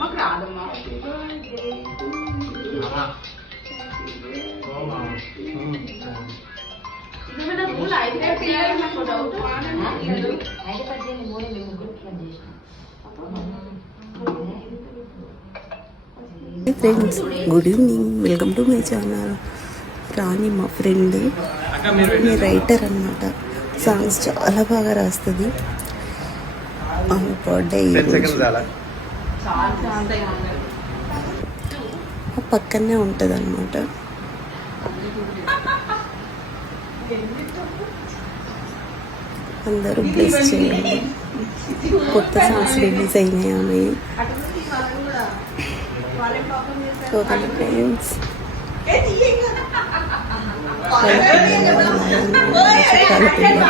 మాకు రాదమ్మా. Friends, good evening. Welcome to my channel. Rani మా ఫ్రెండ్, మీ రైటర్ అన్నమాట. సాంగ్స్ చాలా బాగా రాస్తుంది. ఆమె బర్త్డే పక్కనే ఉంటుంది అన్నమాట. అందరూ బ్లెస్ చేయండి. కొత్త సాంగ్స్ రిలీజ్ అయినాయి ఆమె. ఫ్రెండ్స్, చుట్టాల పిల్లలు.